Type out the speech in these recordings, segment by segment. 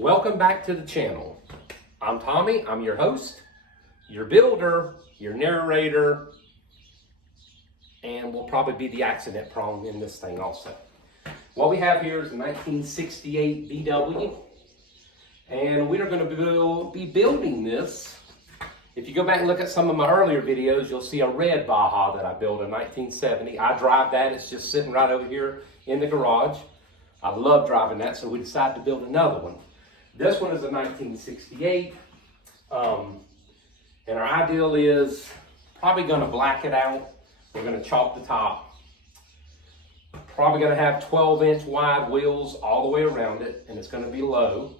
Welcome back to the channel. I'm Tommy, I'm your host, your builder, your narrator, and will probably be the accident prong in this thing also. What we have here is a 1968 VW, and we are going to be building this. If you go back and look at some of my earlier videos, you'll see a red Baja that I built in 1970. I drive that, it's just sitting right over here in the garage. I love driving that, so we decided to build another one. This one is a 1968, and our ideal is probably going to black it out. We're going to chalk the top. Probably going to have 12-inch wide wheels all the way around it, and it's going to be low.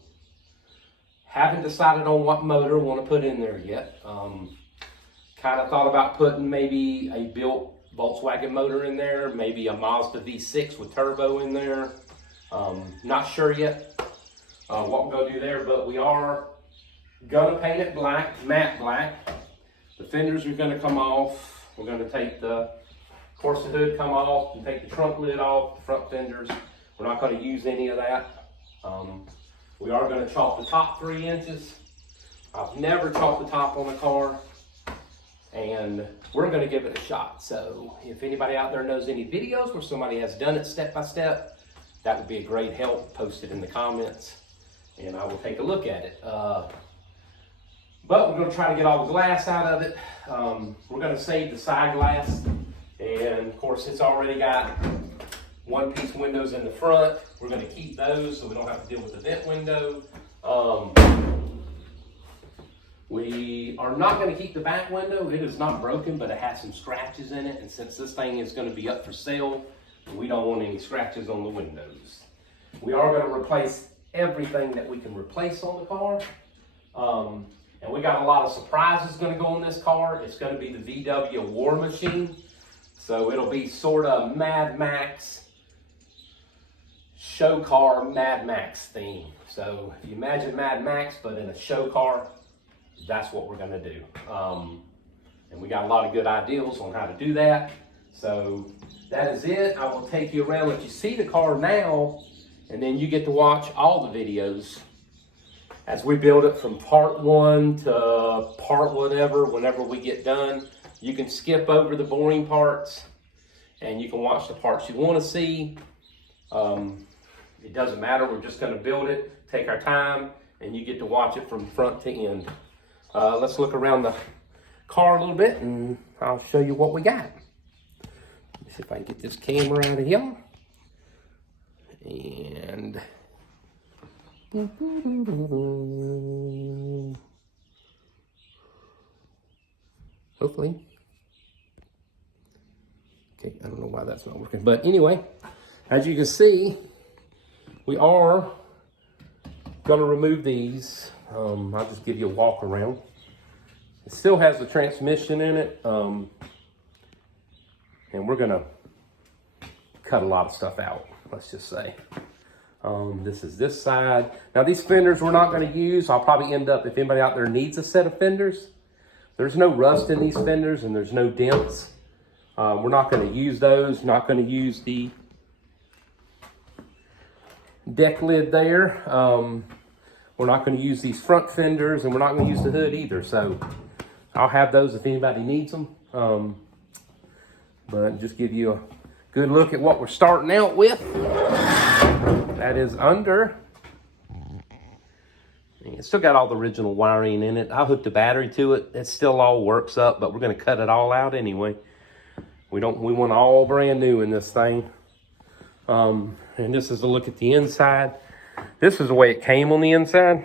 Haven't decided on what motor we want to put in there yet. Kind of thought about putting maybe a built Volkswagen motor in there, maybe a Mazda V6 with turbo in there. Not sure yet what we're going to do there, but we are going to paint it black, matte black. The fenders are going to come off. We're going to take of course the hood come off and take the trunk lid off, the front fenders. We're not going to use any of that. We are going to chalk the top 3 inches. I've never chalked the top on a car, and we're going to give it a shot. So if anybody out there knows any videos where somebody has done it step by step, that would be a great help. Post it in the comments, and I will take a look at it. But we're going to try to get all the glass out of it. We're going to save the side glass, and of course it's already got one-piece windows in the front. We're going to keep those so we don't have to deal with the vent window. We are not going to keep the back window. It is not broken, but it has some scratches in it, and since this thing is going to be up for sale, we don't want any scratches on the windows. We are going to replace everything that we can replace on the car. And we got a lot of surprises going to go on this car. It's going to be the VW War Machine. So it'll be sort of Mad Max, show car Mad Max theme. So if you imagine Mad Max, but in a show car, that's what we're going to do. And we got a lot of good ideas on how to do that. So that is it. I will take you around, let you see the car now, and then you get to watch all the videos as we build it from part 1 to part whatever, whenever we get done. You can skip over the boring parts, and you can watch the parts you want to see. It doesn't matter. We're just going to build it, take our time, and you get to watch it from front to end. Let's look around the car a little bit, and I'll show you what we got. Let's see if I can get this camera out of here. And hopefully. Okay, I don't know why that's not working. But anyway, as you can see, we are going to remove these. I'll just give you a walk around. It still has the transmission in it. And we're going to cut a lot of stuff out, let's just say. This is this side. Now these fenders we're not going to use. I'll probably end up, if anybody out there needs a set of fenders, there's no rust in these fenders and there's no dents. We're not going to use those. Not going to use the deck lid there. We're not going to use these front fenders, and we're not going to use the hood either. So I'll have those if anybody needs them. But just give you a good look at what we're starting out with. That is under. It's still got all the original wiring in it. I hooked the battery to it. It still all works up, but we're going to cut it all out anyway. We want all brand new in this thing. And this is a look at the inside. This is the way it came on the inside.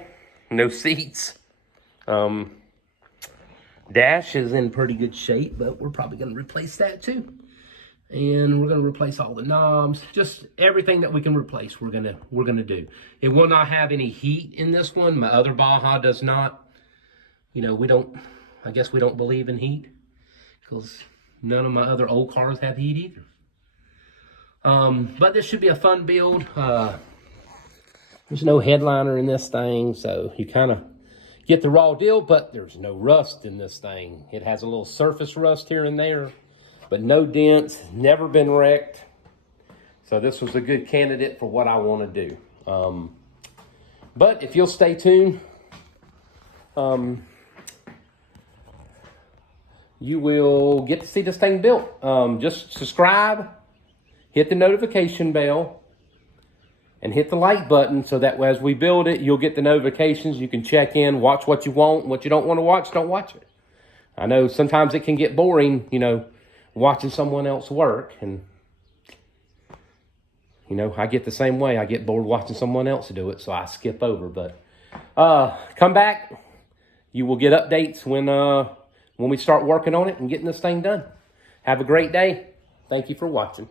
No seats. Dash is in pretty good shape, but we're probably going to replace that too. And we're going to replace all the knobs, just everything that we can replace. We're gonna do. It will not have any heat in this one. My other Baja does not. You know, I guess we don't believe in heat because none of my other old cars have heat either. But this should be a fun build. There's no headliner in this thing, so you kind of get the raw deal, but there's no rust in this thing. It has a little surface rust here and there, but no dents, never been wrecked. So this was a good candidate for what I want to do. But if you'll stay tuned, you will get to see this thing built. Just subscribe, hit the notification bell, and hit the like button so that as we build it, you'll get the notifications. You can check in, watch what you want. What you don't want to watch, don't watch it. I know sometimes it can get boring, you know, watching someone else work. And, you know, I get the same way. I get bored watching someone else do it, so I skip over. But come back. You will get updates when we start working on it and getting this thing done. Have a great day. Thank you for watching.